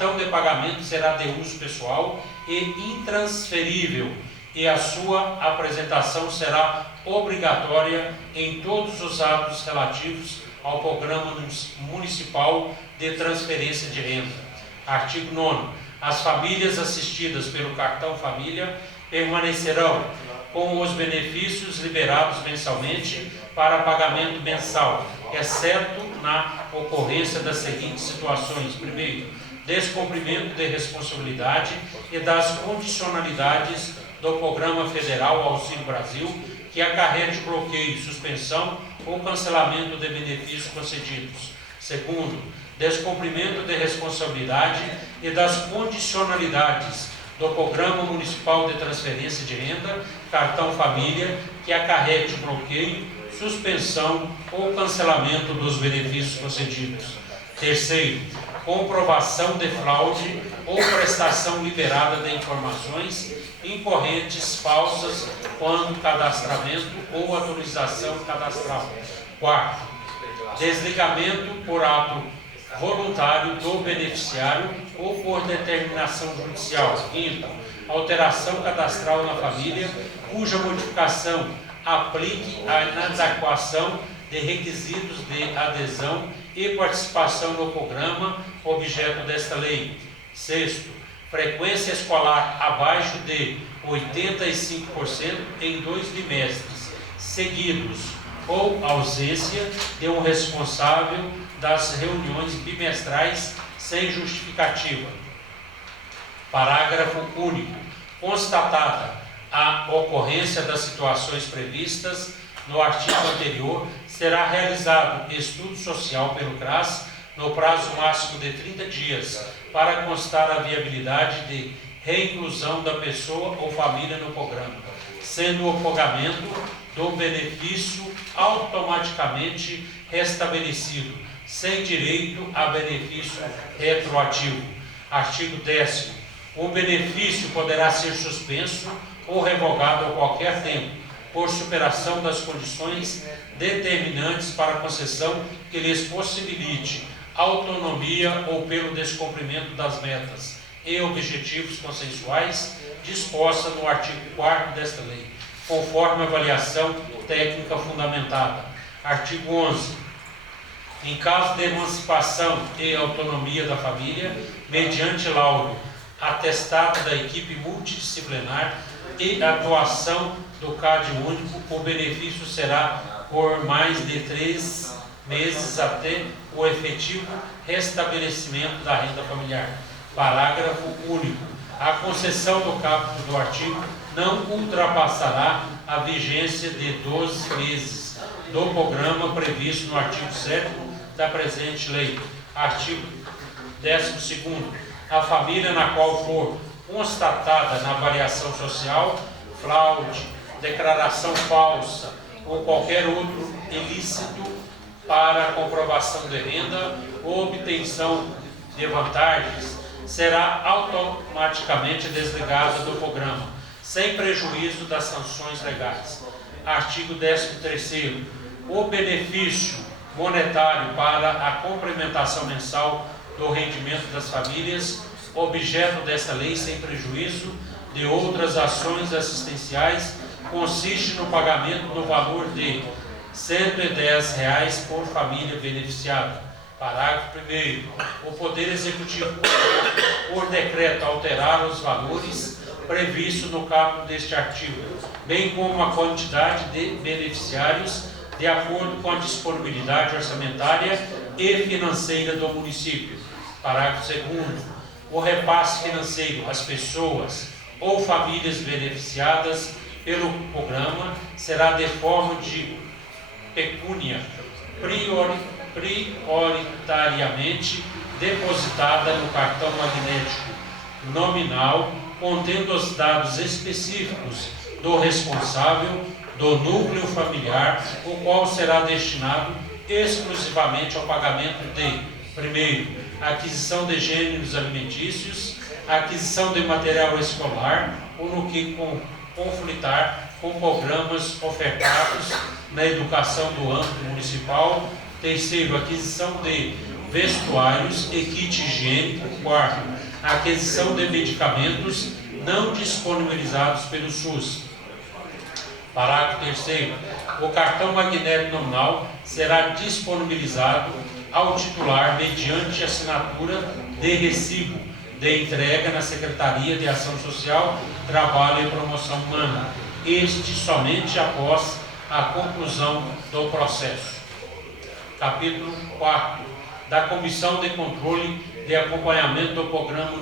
cartão de pagamento será de uso pessoal e intransferível, e a sua apresentação será obrigatória em todos os atos relativos ao Programa Municipal de Transferência de Renda. Artigo 9º. As famílias assistidas pelo Cartão Família permanecerão com os benefícios liberados mensalmente para pagamento mensal, exceto na ocorrência das seguintes situações. Primeiro, descumprimento de responsabilidade e das condicionalidades do Programa Federal Auxílio Brasil, que acarrete bloqueio, suspensão ou cancelamento de benefícios concedidos. Segundo, descumprimento de responsabilidade e das condicionalidades do Programa Municipal de Transferência de Renda, Cartão Família, que acarrete bloqueio, suspensão ou cancelamento dos benefícios concedidos. Terceiro, comprovação de fraude ou prestação liberada de informações incorrentes, falsas, quando cadastramento ou atualização cadastral. Quarto, desligamento por ato voluntário do beneficiário ou por determinação judicial. Quinto, alteração cadastral na família, cuja modificação aplique a inadequação de requisitos de adesão e participação no programa objeto desta lei. Sexto, frequência escolar abaixo de 85% em 2 bimestres seguidos ou ausência de um responsável das reuniões bimestrais sem justificativa. Parágrafo único. Constatada a ocorrência das situações previstas no artigo anterior, será realizado estudo social pelo CRAS no prazo máximo de 30 dias para constar a viabilidade de reinclusão da pessoa ou família no programa, sendo o pagamento do benefício automaticamente restabelecido, sem direito a benefício retroativo. Artigo 10º. O benefício poderá ser suspenso ou revogado a qualquer tempo, por superação das condições determinantes para a concessão que lhes possibilite autonomia ou pelo descumprimento das metas e objetivos consensuais disposta no artigo 4º desta lei, conforme avaliação técnica fundamentada. Artigo 11. Em caso de emancipação e autonomia da família, mediante laudo atestado da equipe multidisciplinar e atuação do CAD único, o benefício será por mais de 3 meses até o efetivo restabelecimento da renda familiar. Parágrafo único. A concessão do caput do artigo não ultrapassará a vigência de 12 meses do programa previsto no artigo 7º da presente lei. Artigo 12º. A família na qual for constatada na avaliação social fraude, declaração falsa ou qualquer outro ilícito para a comprovação de renda ou obtenção de vantagens, será automaticamente desligada do programa, sem prejuízo das sanções legais. Artigo 13º. O benefício monetário para a complementação mensal do rendimento das famílias, objeto desta lei sem prejuízo de outras ações assistenciais, consiste no pagamento no valor de R$ 110 por família beneficiada. Parágrafo 1º. O Poder Executivo poderá, por decreto, alterar os valores previstos no caput deste artigo, bem como a quantidade de beneficiários, de acordo com a disponibilidade orçamentária e financeira do município. Parágrafo 2º. O repasse financeiro às pessoas ou famílias beneficiadas pelo programa será de forma de pecúnia prioritariamente depositada no cartão magnético nominal, contendo os dados específicos do responsável do núcleo familiar, o qual será destinado exclusivamente ao pagamento de, primeiro, aquisição de gêneros alimentícios, aquisição de material escolar, ou no que conflitar com programas ofertados na educação do âmbito municipal. Terceiro, aquisição de vestuários e kit higiênico. Quarto, aquisição de medicamentos não disponibilizados pelo SUS. Parágrafo 3º. O cartão magnético nominal será disponibilizado ao titular mediante assinatura de recibo de entrega na Secretaria de Ação Social, Trabalho e Promoção Humana, este somente após a conclusão do processo. Capítulo 4. Da Comissão de Controle de Acompanhamento do Programa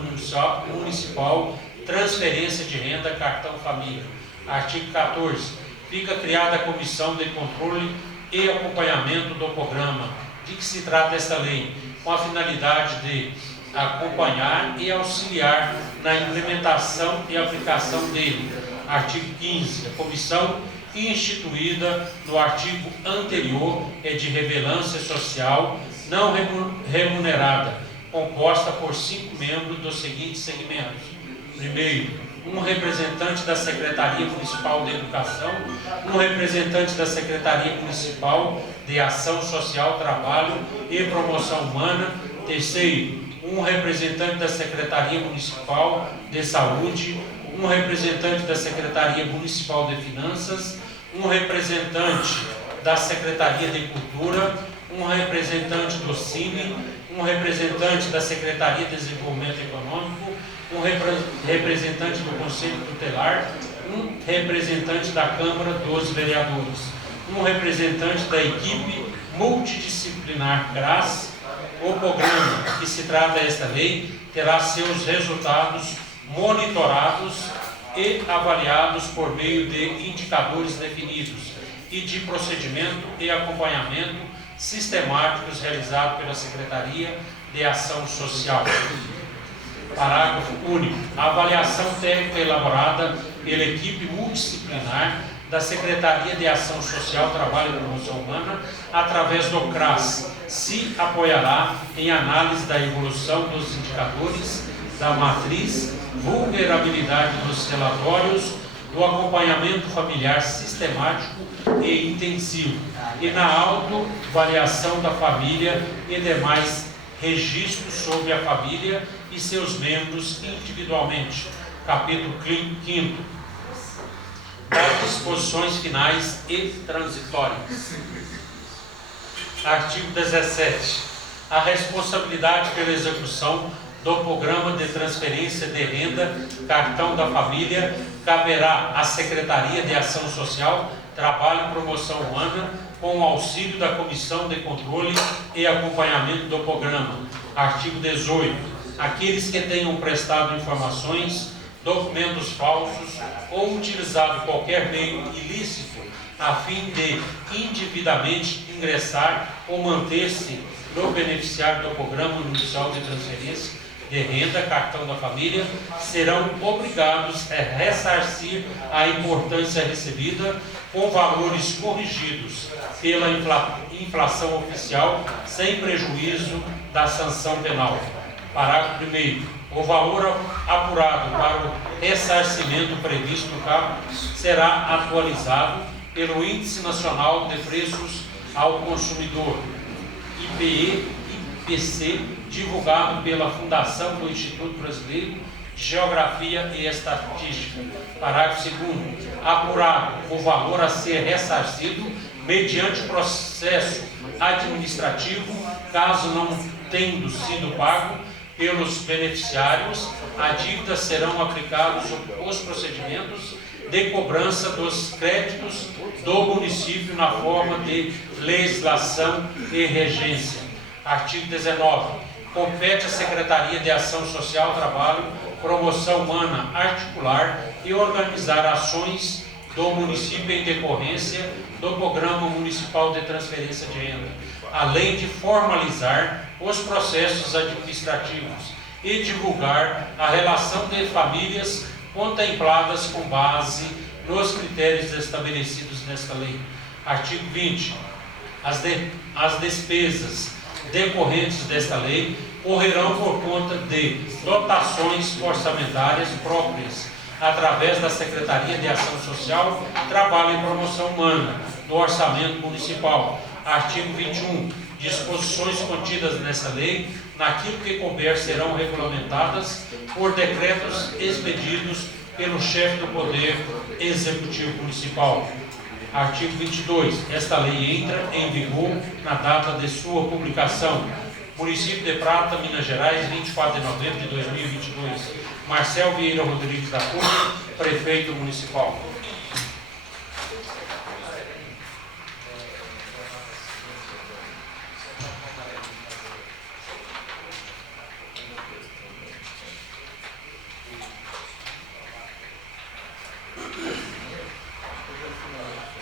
Municipal Transferência de Renda Cartão Família. Artigo 14. Fica criada a Comissão de Controle e Acompanhamento do Programa. De que se trata esta lei? Com a finalidade de acompanhar e auxiliar na implementação e aplicação dele. Artigo 15. A comissão instituída no artigo anterior é de relevância social não remunerada, composta por 5 membros dos seguintes segmentos. Primeiro, um representante da Secretaria Municipal de Educação, um representante da Secretaria Municipal de Ação Social, Trabalho e Promoção Humana. Terceiro, um representante da Secretaria Municipal de Saúde, um representante da Secretaria Municipal de Finanças, um representante da Secretaria de Cultura, um representante do CIMI, um representante da Secretaria de Desenvolvimento Econômico, um representante do Conselho Tutelar, um representante da Câmara dos Vereadores, um representante da equipe multidisciplinar CRAS. O programa que se trata esta lei terá seus resultados monitorados e avaliados por meio de indicadores definidos e de procedimento e acompanhamento sistemáticos realizados pela Secretaria de Ação Social. Parágrafo único. A avaliação técnica elaborada pela equipe multidisciplinar da Secretaria de Ação Social, Trabalho e Promoção Humana, através do CRAS, se apoiará em análise da evolução dos indicadores, da matriz, vulnerabilidade dos relatórios, do acompanhamento familiar sistemático e intensivo, e na autoavaliação da família e demais registros sobre a família e seus membros individualmente. Capítulo 5º. Das disposições finais e transitórias. Artigo 17. A responsabilidade pela execução do Programa de Transferência de Renda Cartão da Família caberá à Secretaria de Ação Social, Trabalho e Promoção Humana, com o auxílio da Comissão de Controle e Acompanhamento do Programa. Artigo 18. Aqueles que tenham prestado informações, documentos falsos ou utilizado qualquer meio ilícito a fim de indevidamente ingressar ou manter-se no beneficiário do Programa Municipal de Transferência de Renda Cartão da Família serão obrigados a ressarcir a importância recebida com valores corrigidos pela inflação oficial, sem prejuízo da sanção penal. Parágrafo 1º. O valor apurado para o ressarcimento previsto no caput será atualizado pelo Índice Nacional de Preços ao Consumidor, IPE-IPC, divulgado pela Fundação do Instituto Brasileiro de Geografia e Estatística. Parágrafo 2º. Apurado o valor a ser ressarcido mediante processo administrativo, caso não tendo sido pago pelos beneficiários, a dívida serão aplicados os procedimentos de cobrança dos créditos do município na forma de legislação e regência. Artigo 19. Compete à Secretaria de Ação Social, Trabalho, Promoção Humana articular e organizar ações do município em decorrência do Programa Municipal de Transferência de Renda, além de formalizar os processos administrativos e divulgar a relação de famílias contempladas com base nos critérios estabelecidos nesta lei. Artigo 20. As despesas decorrentes desta lei correrão por conta de dotações orçamentárias próprias, através da Secretaria de Ação Social, Trabalho e Promoção Humana, do Orçamento Municipal. Artigo 21. disposições contidas nessa lei, naquilo que couber, serão regulamentadas por decretos expedidos pelo chefe do Poder Executivo Municipal. Artigo 22. Esta lei entra em vigor na data de sua publicação. Município de Prata, Minas Gerais, 24 de novembro de 2022. Marcel Vieira Rodrigues da Cunha, Prefeito Municipal.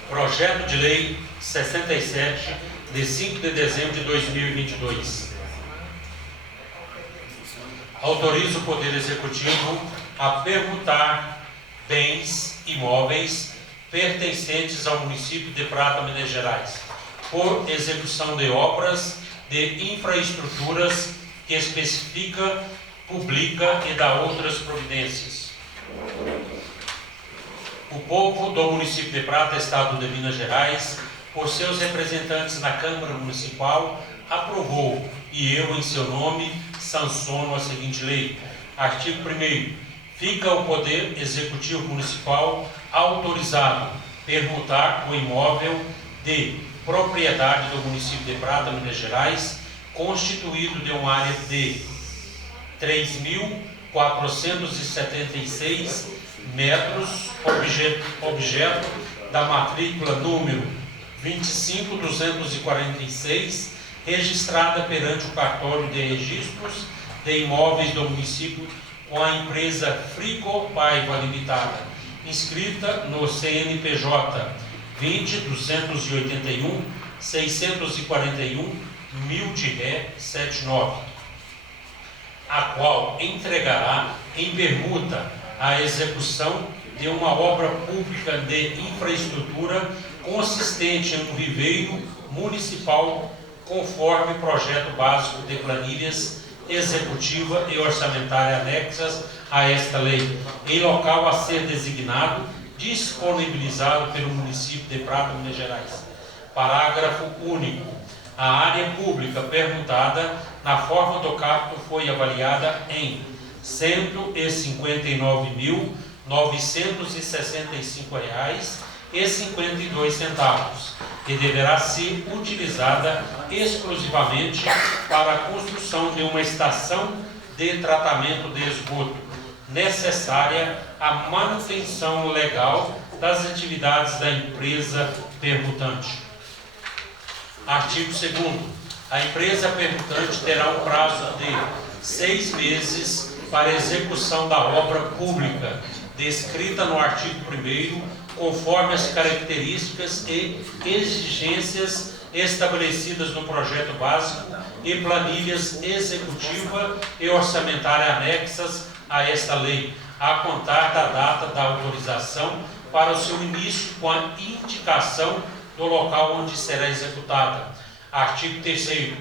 Projeto de Lei 67, de 5 de dezembro de 2022. Autoriza o Poder Executivo a permutar bens imóveis pertencentes ao município de Prata, Minas Gerais, por execução de obras de infraestruturas que especifica, publica e dá outras providências. O povo do município de Prata, Estado de Minas Gerais, por seus representantes na Câmara Municipal, aprovou, e eu, em seu nome, sanciono a seguinte lei. Artigo 1º. Fica o Poder Executivo Municipal autorizado a permutar o imóvel de propriedade do município de Prata, Minas Gerais, constituído de uma área de 3.476 metros, objeto da matrícula número 25.246, registrada perante o cartório de registros de imóveis do município com a empresa Frico Paiva Limitada, inscrita no CNPJ 20.281.641.1000-79, a qual entregará em permuta a execução de uma obra pública de infraestrutura consistente em um viveiro municipal, conforme projeto básico de planilhas executiva e orçamentária anexas a esta lei, em local a ser designado, disponibilizado pelo município de Prata, Minas Gerais. Parágrafo único. A área pública permutada na forma do capto foi avaliada em R$ 159.965,52, e deverá ser utilizada exclusivamente para a construção de uma estação de tratamento de esgoto, necessária à manutenção legal das atividades da empresa permutante. Artigo 2º. A empresa permutante terá um prazo de 6 meses para execução da obra pública, descrita no artigo 1º, conforme as características e exigências estabelecidas no projeto básico e planilhas executiva e orçamentária anexas a esta lei, a contar da data da autorização para o seu início, com a indicação do local onde será executada. Artigo 3º.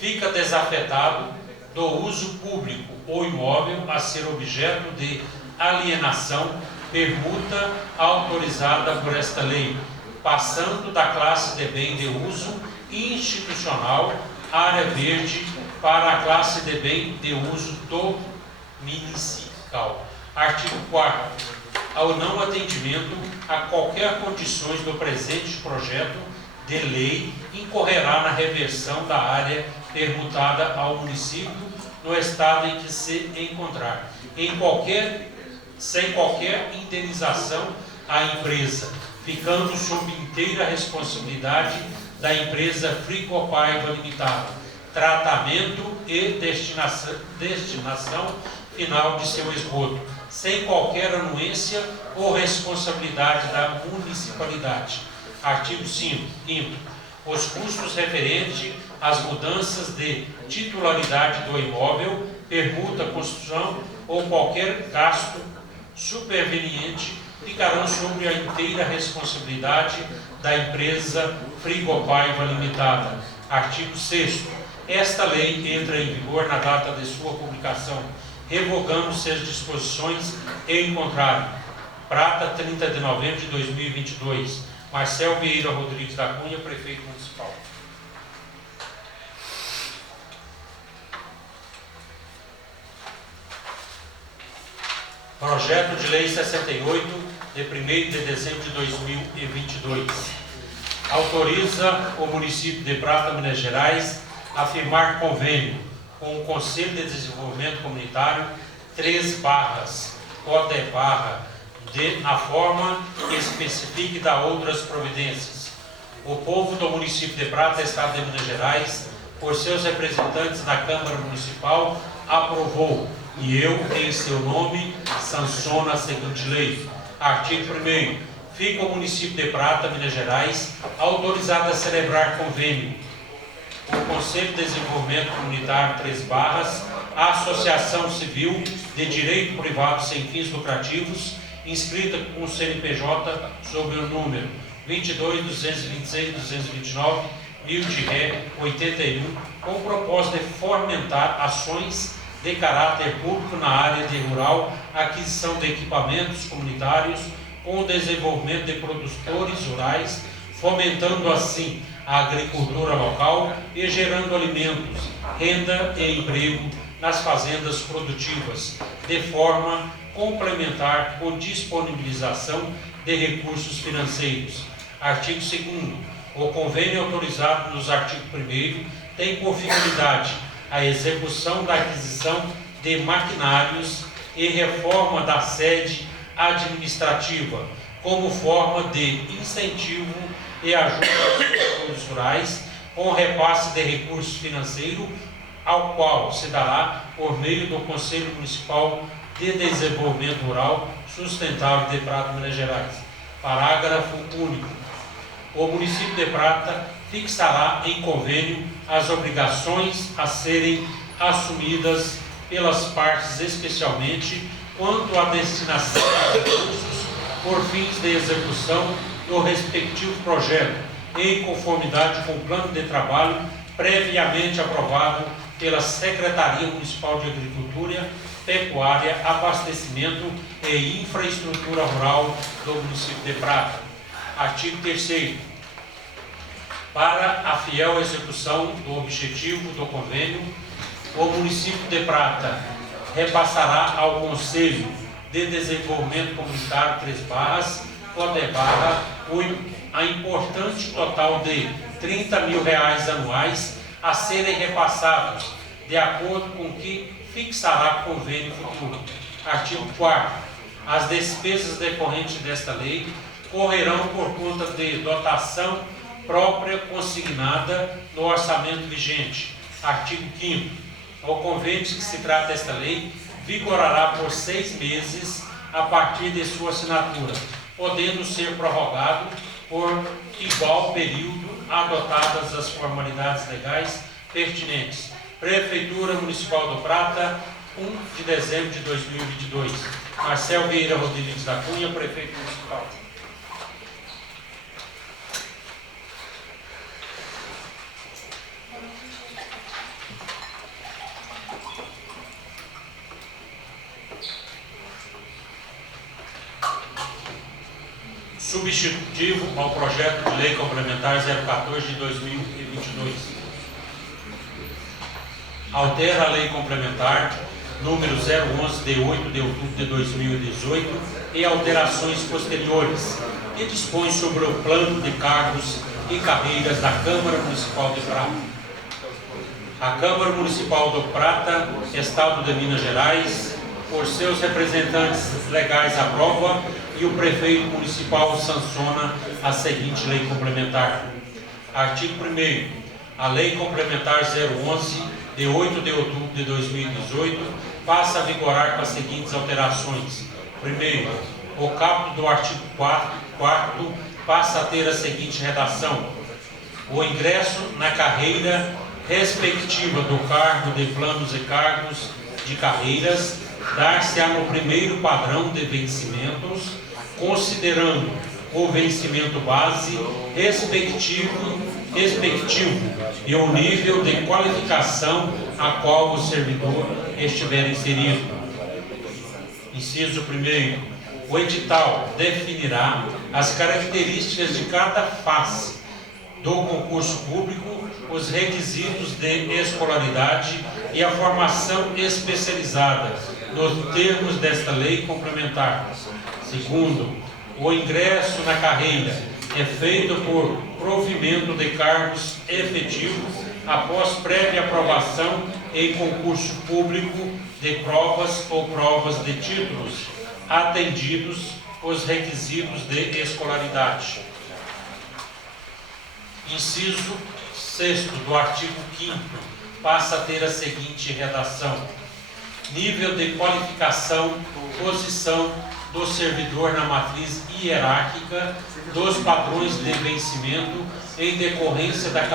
Fica desafetado do uso público ou imóvel a ser objeto de alienação, permuta autorizada por esta lei, passando da classe de bem de uso institucional, área verde, para a classe de bem de uso domiciliar. Artigo 4º. Ao não atendimento a qualquer condições do presente projeto de lei, incorrerá na reversão da área permutada ao município no estado em que se encontrar, sem qualquer indenização à empresa, ficando sob inteira responsabilidade da empresa Frico Paiva Limitada, tratamento e destinação final de seu esgoto, sem qualquer anuência ou responsabilidade da municipalidade. Artigo 5º. Os custos referentes às mudanças de titularidade do imóvel, permuta, construção ou qualquer gasto superveniente ficarão sob a inteira responsabilidade da empresa Frico Paiva Limitada. Artigo 6º. Esta lei entra em vigor na data de sua publicação, revogando-se as disposições em contrário. Prata, 30 de novembro de 2022. Marcel Vieira Rodrigues da Cunha, Prefeito Municipal. Projeto de Lei 68, de 1º de dezembro de 2022. Autoriza o município de Prata, Minas Gerais, a firmar convênio com o Conselho de Desenvolvimento Comunitário 3 na forma que especifique da outras providências. O povo do município de Prata, Estado de Minas Gerais, por seus representantes na Câmara Municipal, aprovou, e eu, em seu nome, sanciono a seguinte lei. Artigo 1º. Fica o município de Prata, Minas Gerais, autorizado a celebrar convênio com o Conselho de Desenvolvimento Comunitário 3 a Associação Civil de Direito Privado sem fins lucrativos, inscrita com o CNPJ sobre o número 22.226.229, Rio de Ré, 81, com o propósito de fomentar ações de caráter público na área de rural, aquisição de equipamentos comunitários, com o desenvolvimento de produtores rurais, fomentando assim a agricultura local e gerando alimentos, renda e emprego nas fazendas produtivas, de forma complementar com disponibilização de recursos financeiros. Artigo 2º. O convênio autorizado nos artigos 1º tem por finalidade a execução da aquisição de maquinários e reforma da sede administrativa, como forma de incentivo e ajuda aos produtores rurais, com repasse de recursos financeiros, ao qual se dará por meio do Conselho Municipal de Desenvolvimento Rural Sustentável de Prata, Minas Gerais. Parágrafo único. O município de Prata fixará em convênio as obrigações a serem assumidas pelas partes, especialmente quanto à destinação de recursos por fins de execução do respectivo projeto, em conformidade com o plano de trabalho previamente aprovado pela Secretaria Municipal de Agricultura, Pecuária, Abastecimento e Infraestrutura Rural do município de Prata. Artigo 3º. Para a fiel execução do objetivo do convênio, o município de Prata repassará ao Conselho de Desenvolvimento Comunitário 3 a importante total de R$30 mil anuais a serem repassados, de acordo com o que fixará convênio futuro. Artigo 4º. As despesas decorrentes desta lei correrão por conta de dotação própria consignada no orçamento vigente. Artigo 5º. O convênio de que se trata desta lei vigorará por 6 meses a partir de sua assinatura, podendo ser prorrogado por igual período, adotadas as formalidades legais pertinentes. Prefeitura Municipal do Prata, 1 de dezembro de 2022. Marcel Vieira Rodrigues da Cunha, Prefeito Municipal. Substitutivo ao projeto de lei complementar 014 de 2022. Altera a lei complementar número 011 de 8 de outubro de 2018 e alterações posteriores, que dispõe sobre o plano de cargos e carreiras da Câmara Municipal de Prata. A Câmara Municipal do Prata, Estado de Minas Gerais, por seus representantes legais, aprova e o prefeito municipal sanciona a seguinte lei complementar. Artigo 1º. A lei complementar 011 de 8 de outubro de 2018 passa a vigorar com as seguintes alterações. Primeiro, o caput do artigo 4º passa a ter a seguinte redação: o ingresso na carreira respectiva do cargo de planos e cargos de carreiras dar-se-á no primeiro padrão de vencimentos, considerando o vencimento base respectivo e o nível de qualificação a qual o servidor estiver inserido. Inciso 1º. O edital definirá as características de cada face do concurso público, os requisitos de escolaridade e a formação especializada, nos termos desta lei complementar. Segundo, o ingresso na carreira é feito por provimento de cargos efetivos após prévia aprovação em concurso público de provas ou provas de títulos, atendidos os requisitos de escolaridade. Inciso 6º do artigo 5º passa a ter a seguinte redação: nível de qualificação, posição do servidor na matriz hierárquica dos padrões de vencimento em decorrência da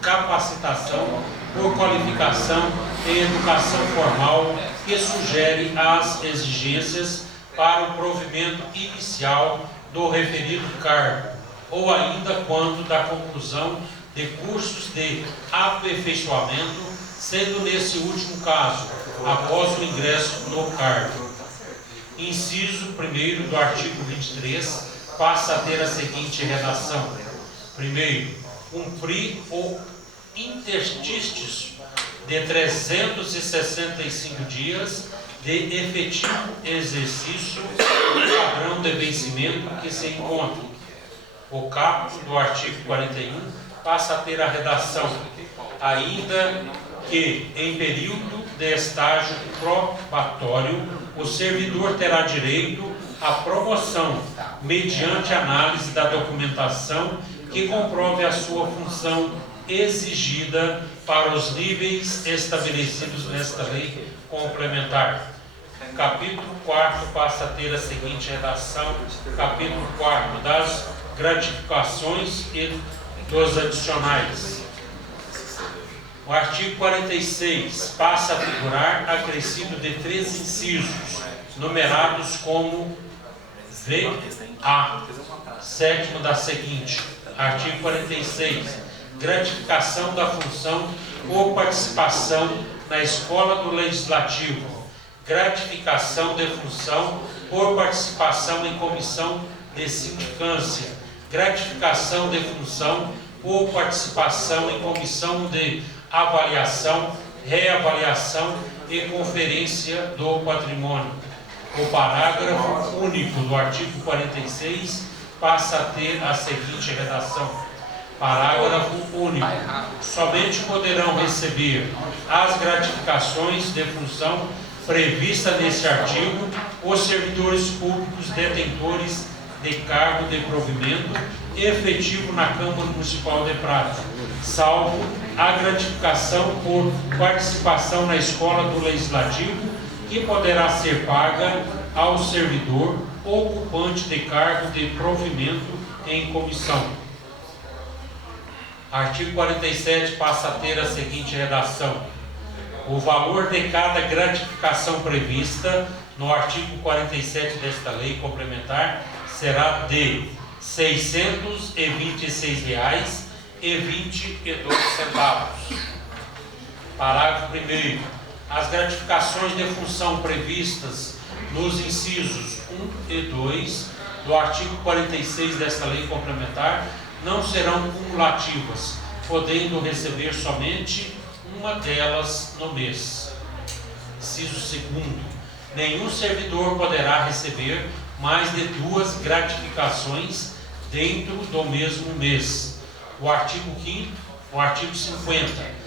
capacitação por qualificação em educação formal que sugere as exigências para o provimento inicial do referido cargo, ou ainda quando da conclusão de cursos de aperfeiçoamento, sendo nesse último caso, após o ingresso no cargo. Inciso 1º do artigo 23 passa a ter a seguinte redação: primeiro, cumprir o interstício de 365 dias de efetivo exercício do padrão de vencimento que se encontra. O caput do artigo 41 passa a ter a redação: ainda que em período de estágio probatório, o servidor terá direito à promoção mediante análise da documentação que comprove a sua função exigida para os níveis estabelecidos nesta lei complementar. Capítulo 4 passa a ter a seguinte redação: capítulo 4 das gratificações e dos adicionais. O artigo 46 passa a figurar acrescido de 3 incisos, numerados como VA, 7º da seguinte. Artigo 46. Gratificação da função ou participação na escola do Legislativo. Gratificação de função por participação em comissão de sindicância. Gratificação de função por participação em comissão de avaliação, reavaliação e conferência do patrimônio. O parágrafo único do artigo 46 passa a ter a seguinte redação: parágrafo único. Somente poderão receber as gratificações de função prevista neste artigo os servidores públicos detentores de cargo de provimento efetivo na Câmara Municipal de Prata, salvo a gratificação por participação na escola do Legislativo, que poderá ser paga ao servidor ocupante de cargo de provimento em comissão. Artigo 47 passa a ter a seguinte redação: o valor de cada gratificação prevista no artigo 47 desta lei complementar será de R$ 626,22. Parágrafo 1º. As gratificações de função previstas nos incisos 1 e 2 do artigo 46 desta lei complementar não serão cumulativas, podendo receber somente uma delas no mês. Inciso 2º. Nenhum servidor poderá receber mais de 2 gratificações dentro do mesmo mês. O artigo 5º, o artigo 50